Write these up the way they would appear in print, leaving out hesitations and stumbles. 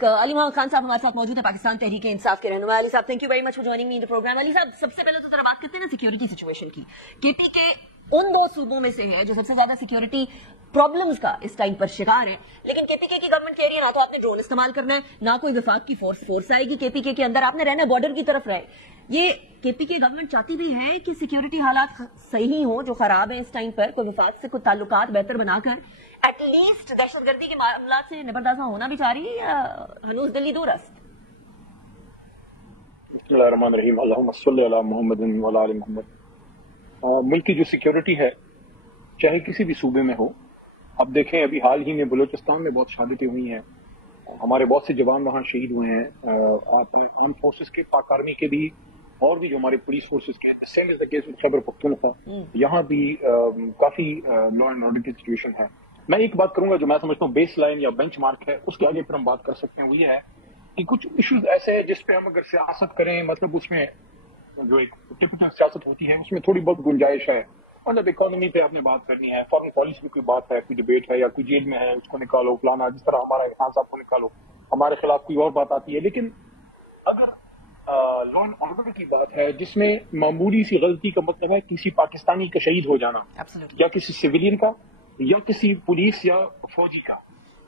Break. Ali Mohammad Khan साहब हमारे साथ मौजूद है, पाकिस्तान तहरीक इंसाफ के रहनुमा। अली साहब, thank you very much for joining me in the program. Ali साहब, सबसे पहले तो जरा बात करते हैं ना सिक्योरिटी सिचुएशन की। केपीके उन दो सूबों में से है जो सबसे ज्यादा सिक्योरिटी प्रॉब्लम्स का इस टाइम पर शिकार है, लेकिन केपीके की गवर्नमेंट कह रही है ना तो आपने ड्रोन इस्तेमाल करना है, ना कोई विफाक की फोर्स आएगी केपीके के अंदर, आपने रहना बॉर्डर की तरफ रहे। ये केपीके गवर्नमेंट चाहती भी है कि सिक्योरिटी हालात सही हो जो खराब है इस टाइम पर, कोई विफाक से कुछ ताल्लुकात बेहतर बनाकर एटलीस्ट दहशतगर्दी के मामला से निबरदाजा होना भी चाह रही है, या हनूज दिल्ली दूरस्त? बिस्मिल्लाहिर्रहमानिर्रहीम, अल्लाहुम्मा सल्ली अला मुहम्मदिन व अला आलि मुहम्मद। मुल्क की जो सिक्योरिटी है चाहे किसी भी सूबे में हो, अब देखें अभी हाल ही में बलूचिस्तान में बहुत शहादतें हुई हैं, हमारे बहुत से जवान वहाँ शहीद हुए हैं, आर्म फोर्सेस के, पाक आर्मी के भी, और भी जो हमारे पुलिस फोर्सेस के। Same is the case with Khyber Pakhtunkhwa, यहाँ भी काफी लॉ एंड ऑर्डर की सिचुएशन है। मैं एक बात करूंगा जो मैं समझता हूँ बेस लाइन या बेंच मार्क है, उसके आगे फिर हम बात कर सकते हैं। वो ये है कि कुछ इश्यूज ऐसे हैं जिसपे हम अगर सियासत करें, मतलब उसमें जो एक टिपिकल सियासत होती है उसमें थोड़ी बहुत गुंजाइश है। और जब इकोनॉमी पे आपने बात करनी है, फॉरेन पॉलिसी में कोई बात है, कोई डिबेट है, या कोई जेल में है उसको निकालो, फलाना, जिस तरह हमारा खान साहब को निकालो, हमारे खिलाफ कोई और बात आती है। लेकिन अगर लॉ एंड ऑर्डर की बात है जिसमें मामूली सी गलती का मतलब है किसी पाकिस्तानी का शहीद हो जाना, या किसी सिविलियन का, या किसी पुलिस या फौजी का,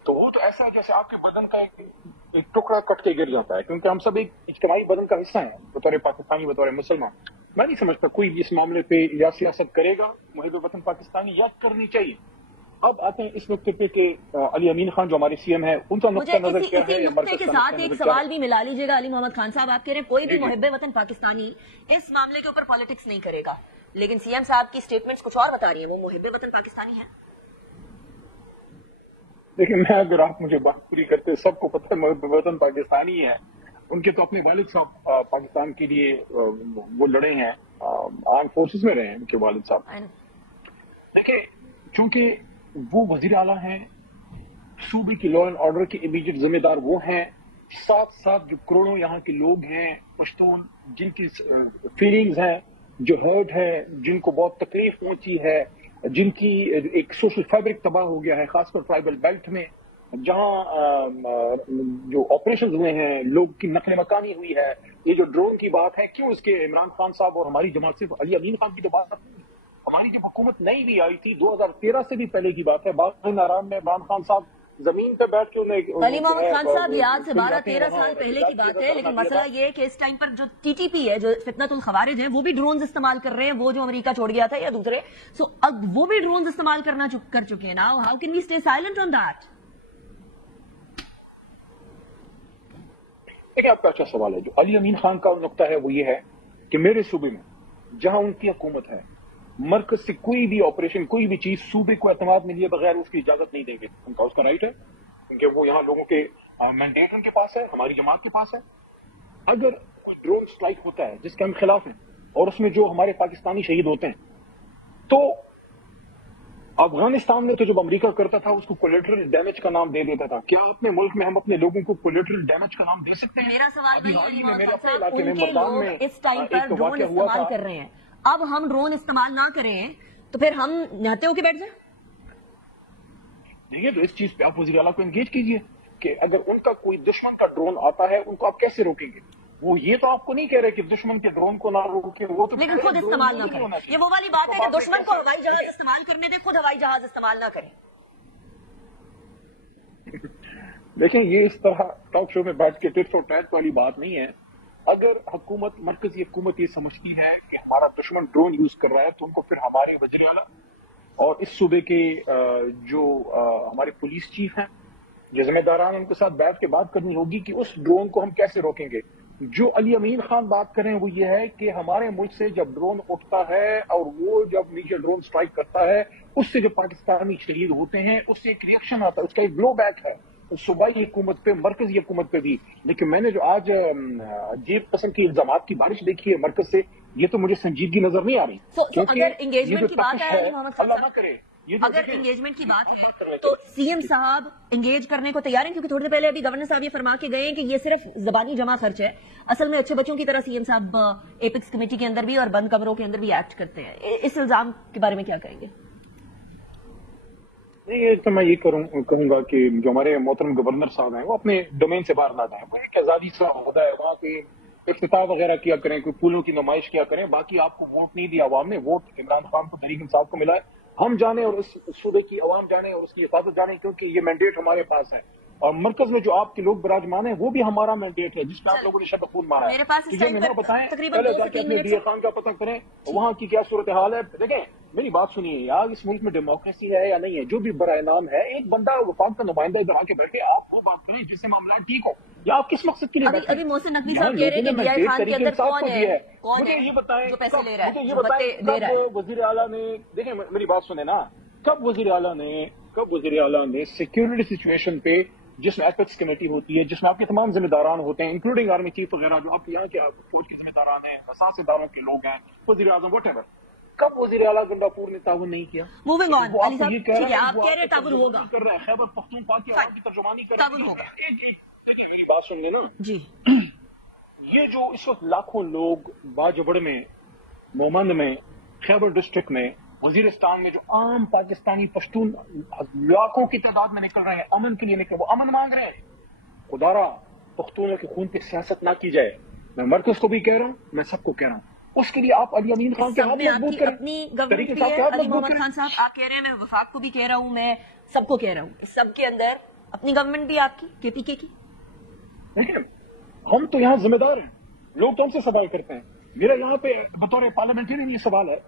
तो वो तो ऐसा है जैसे आपके बदन का एक टुकड़ा कट के गिर जाता है, क्योंकि हम सब एक इज्तिमाई बदन का हिस्सा हैं बतौर पाकिस्तानी, बतौर मुसलमान। मैं नहीं समझता कोई भी इस मामले पे या सियासत करेगा मुहिब वतन पाकिस्तानी, या करनी चाहिए। अब आते हैं इस नुक्ते पे कि अली अमीन खान जो हमारे सीएम है, उनका नुक्ता नजर क्या है। मुझे के साथ एक सवाल भी मिला लीजिएगा अली मोहम्मद खान साहब, आप कह रहे हैं कोई भी मुहिब वतन पाकिस्तानी इस मामले के ऊपर पॉलिटिक्स नहीं करेगा, लेकिन सीएम साहब की स्टेटमेंट्स कुछ और बता रही है, वो मुहिब वतन पाकिस्तानी है। देखिए, मैं अगर आप मुझे बात पूरी करते, सबको पता है मुहिब वतन पाकिस्तानी है। उनके तो अपने वालिद साहब पाकिस्तान के लिए वो लड़े हैं, आर्म फोर्सेस में रहे हैं उनके वालिद साहब। देखिए, चूंकि वो वजीर आला हैं, सूबे की लॉ एंड ऑर्डर के इमीडिएट जिम्मेदार वो हैं, साथ साथ जो करोड़ों यहाँ के लोग हैं पश्तून, जिनकी फीलिंग्स हैं, जो हर्ट है, जिनको बहुत तकलीफ पहुंची है, जिनकी एक सोशल फैब्रिक तबाह हो गया है, खासकर ट्राइबल बेल्ट में जहां जो ऑपरेशन हुए हैं, लोग की नकल मकानी हुई है। ये जो ड्रोन की बात है, क्यों इसके इमरान खान साहब और हमारी जमात, सिर्फ अली अमीन खान की तो बात नहीं, हमारी जब हुकूमत नई भी आई थी 2013 से भी पहले की बात है, बाग़ नारायण में इमरान खान साहब जमीन पे बैठ के उन्हें, अली मोहम्मद खान साहब याद से 12-13 साल पहले की बात है, लेकिन मसला ये है कि इस टाइम पर जो टीटीपी है, जो फितनतुल खवारिज है, वो भी ड्रोन इस्तेमाल कर रहे हैं, वो जो अमेरिका छोड़ गया था या दूसरे, सो अब वो भी ड्रोन इस्तेमाल कर चुके हैं। Now how can we stay silent on that? देखिए, आपका अच्छा सवाल है। जो अली अमीन खान का नुक्ता है वो ये है कि मेरे सूबे में जहां उनकी हुकूमत है, मरकज से कोई भी ऑपरेशन, कोई भी चीज सूबे को एतमाद में लिए बगैर उसकी इजाजत नहीं देंगे। उनका उसका राइट है, क्योंकि वो यहाँ लोगों के मैंडेट उनके पास है, हमारी जमात के पास है। अगर ड्रोन स्ट्राइक होता है जिसके हम खिलाफ हैं और उसमें जो हमारे पाकिस्तानी शहीद होते हैं, तो अफगानिस्तान में तो जब अमेरिका करता था उसको कोलेटरल डैमेज का नाम दे देता था। क्या अपने मुल्क में हम अपने लोगों को कोलेटरल डैमेज का नाम दे सकते हैं? मेरा सवाल उनके लोग इस टाइम पर ड्रोन इस्तेमाल कर रहे हैं, अब हम ड्रोन इस्तेमाल ना करें तो फिर हम नहाते होके बैठ जाए? नहीं है, तो इस चीज पे आप वज़ीर आला को एंगेज कीजिए कि अगर उनका कोई दुश्मन का ड्रोन आता है उनको आप कैसे रोकेंगे। वो ये तो आपको नहीं कह रहे कि दुश्मन के ड्रोन को ना रोके, वो तो लेकिन खुद इस्तेमाल ना करें। ये वो वाली बात है कि दुश्मन को हवाई जहाज इस्तेमाल करने दें, खुद हवाई जहाज इस्तेमाल ना करें। देखें, ये इस तरह टॉक शो में बैठ के टिप्स और टैट वाली बात नहीं है। अगर हुकूमत, मरकजी हुकूमत ये समझती है कि हमारा दुश्मन ड्रोन यूज कर रहा है, तो उनको फिर हमारे वज़ीर आला और इस सूबे के जो हमारे पुलिस चीफ हैं, जो जिम्मेदारान, उनके साथ बैठ के बात करनी होगी कि उस ड्रोन को हम कैसे रोकेंगे। जो अली अमीन खान बात कर रहे हैं वो ये है कि हमारे मुल्क से जब ड्रोन उठता है और वो जब नीचे ड्रोन स्ट्राइक करता है, उससे जो पाकिस्तानी शहीद होते हैं उससे एक रिएक्शन आता है, उसका एक ब्लो बैक है सूबाई हुकूमत पे, मरकजी हुकूमत पे भी। लेकिन मैंने जो आज अजीब किस्म की इल्जामात की बारिश देखी है मरकज से, ये तो मुझे संजीदगी नजर नहीं आ रही। अगर एंगेजमेंट की बात है, अल्लाह ना करे, अगर एंगेजमेंट की बात है तो सीएम साहब एंगेज करने को तैयार हैं, क्योंकि थोड़ी देर पहले अभी गवर्नर साहब ये फरमा के गए हैं कि ये सिर्फ जबानी जमा खर्च है, असल में अच्छे बच्चों की तरह सीएम साहब एपिक्स कमेटी के अंदर भी और बंद कमरों के अंदर भी एक्ट करते हैं। इस इल्जाम के बारे में क्या कहेंगे? نہیں تو میں یہ کہوں گا کہ جو ہمارے محترم گورنر صاحب ہیں وہ اپنے ڈومین سے باہر نہ جائیں. وہ ایک آزادی سا ہوتا ہے وہاں کے افتتاح وغیرہ کیا کریں, کوئی پھولوں کی نمائش کیا کریں. باقی آپ کو ووٹ نہیں دیا عوام نے, ووٹ عمران خان کو تحریک انصاف کو ملا ہے. ہم جانے اور اس صوبے کی عوام جانے اور اس کی حفاظت جانے, کیونکہ یہ مینڈیٹ ہمارے پاس ہے. اور مرکز میں جو آپ کے لوگ براجمان ہیں وہ بھی ہمارا مینڈیٹ ہے, جس میں آپ لوگوں نے شب خون مارا ہے. میرے پاس یہ نہ بتائیں, پہلے جا کے اپنے ڈی اے خان کا پتہ کریں وہاں کی کیا صورتحال ہے. دیکھیں میری بات سنیے یار, اس ملک میں ڈیموکریسی ہے یا نہیں ہے, جو بھی برائے نام ہے ایک بندہ وفاق کا نمائندہ ادھر آ کے بیٹھے, آپ وہ بات کریں جس سے معاملات ٹھیک ہو. یا آپ کس مقصد کے لیے بیٹھے؟ ابھی محسن نقوی صاحب کہہ رہے ہیں کہ ڈی آئی خان کے اندر کون ہے, مجھے یہ بتائیں, جو پیسے لے رہا ہے, مجھے یہ بتائیں کب وزیر اعلیٰ نے, دیکھیں میری بات سنیں نا, کب وزیر اعلیٰ نے سیکورٹی سچویشن پہ, جس میں ایتھکس کمیٹی ہوتی ہے, جس میں آپ کے تمام ذمہ داران ہوتے ہیں انکلوڈنگ آرمی چیف وغیرہ, جو آپ کے یہاں کے فوج کے ذمہ داران ہیں, اساس اداروں کے لوگ ہیں, وزیر اعظم وٹ ایور, کب وزیر اعلیٰ گنڈا پور نے تعاون نہیں کیا؟ موونگ آن, وہ آپ کو یہ کہہ رہے ہیں, آپ کہہ رہے تعاون ہوگا, کر رہا ہے خیبر پختونخوا کی عوام کی ترجمانی کر تعاون ہوگا. میری بات سن لیں نا جی, یہ جو اس وقت لاکھوں لوگ باجبڑ میں, مومند میں, خیبر ڈسٹرکٹ میں, وزیرستان میں جو عام پاکستانی پشتون لاکھوں کی تعداد میں نکل رہے ہیں امن کے لیے نکل, وہ امن مانگ رہے ہیں. خدارا پختونوں کے خون پہ سیاست نہ کی جائے. میں مرکز کو بھی کہہ رہا ہوں, میں سب کو کہہ رہا ہوں, اس کے لیے آپ علی امین خان کے ہاتھ مضبوط کریں. اپنی گورنمنٹ بھی ہے, علی محمد خان صاحب آپ کہہ رہے ہیں, میں وفاق کو بھی کہہ رہا ہوں, میں سب کو کہہ رہا ہوں, سب کے اندر اپنی گورنمنٹ بھی آپ کی, کے پی کے کی. دیکھیں ہم تو یہاں ذمہ دار ہیں, لوگ تو ہم سے سوال کرتے ہیں. میرا یہاں پہ بطور پارلیمنٹرین یہ سوال ہے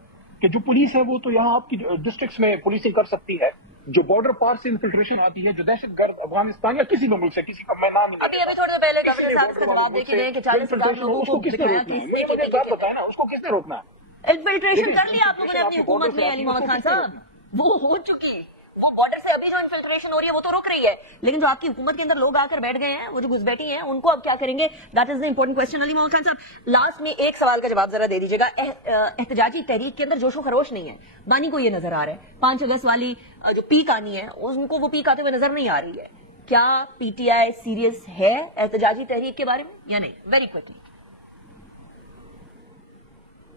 کہ جو پولیس ہے وہ تو یہاں آپ کی ڈسٹرکٹس میں پولیسنگ کر سکتی ہے, جو بارڈر پار سے انفلٹریشن آتی ہے, جو دہشت گرد افغانستان یا کسی بھی ملک سے, کسی کا میں نام نہیں, ابھی تھوڑی دیر پہلے گورنر صاحب کا جواب دے کے گئے کہ 40,000 لوگوں کو دکھایا کہ اس نے مجھے بات بتائیں نا, اس کو کس نے روکنا ہے؟ انفلٹریشن کر لیا آپ لوگوں نے اپنی حکومت میں علی محمد خان صاحب, وہ ہو چکی, وہ بارڈر سے ابھی جو انفلٹریشن ہو رہی ہے وہ تو روک رہی ہے, لیکن جو آپ کی حکومت کے اندر لوگ آ کر بیٹھ گئے ہیں, وہ جو گھس بیٹھی ہیں, ان کو اب کیا کریں گے؟ That is the important question. Ali Muhammad Khan صاحب لاسٹ میں ایک سوال کا جواب ذرا دے دیجیے گا. احتجاجی تحریک کے اندر جوش و خروش نہیں ہے, بانی کو یہ نظر آ رہا ہے, 5 اگست والی جو پیک آنی ہے ان کو وہ پیک آتے ہوئے نظر نہیں آ رہی ہے. کیا پی ٹی آئی سیریس ہے احتجاجی تحریک کے بارے میں یا نہیں؟ Very quickly.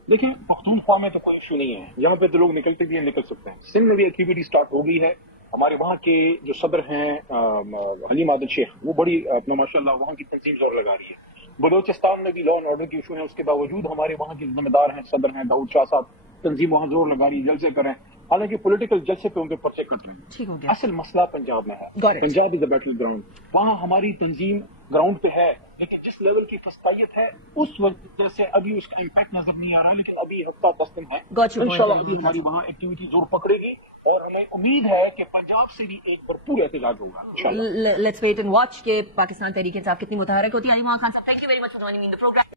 دیکھیں پختونخوا میں تو کوئی ایشو نہیں ہے, یہاں پہ تو لوگ نکلتے بھی ہیں, نکل سکتے ہیں. سندھ میں بھی ایکٹیویٹی سٹارٹ ہو گئی ہے. ہمارے وہاں کے جو صدر ہیں حلیم عادل شیخ, وہ بڑی اپنا ماشاء اللہ وہاں کی تنظیم زور لگا رہی ہے. بلوچستان میں بھی لا اینڈ آرڈر کی ایشو ہے, اس کے باوجود ہمارے وہاں کے ذمہ دار ہیں, صدر ہیں داؤد شاہ صاحب, تنظیم وہاں زور لگا رہی ہے, جلسے کریں. حالانکہ پولیٹیکل جلسے پہ ان کے پرچے کٹ رہے ہیں. اصل مسئلہ پنجاب میں ہے, پنجاب از دا بیٹل گراؤنڈ. وہاں ہماری تنظیم گراؤنڈ پہ ہے, لیکن جس لیول کی فسطائیت ہے اس وجہ سے ابھی اس کا امپیکٹ نظر نہیں آ رہا, لیکن ابھی ہفتہ 10 دن ہے, انشاءاللہ ابھی ہماری وہاں ایکٹیویٹی زور پکڑے گی, اور ہمیں امید ہے کہ پنجاب سے بھی ایک بھرپور احتجاج ہوگا. لیٹس ویٹ اینڈ واچ کہ پاکستان تحریک انصاف کتنی متحرک ہوتی ہے. علی محمد خان صاحب, thank you very much for joining in the programme.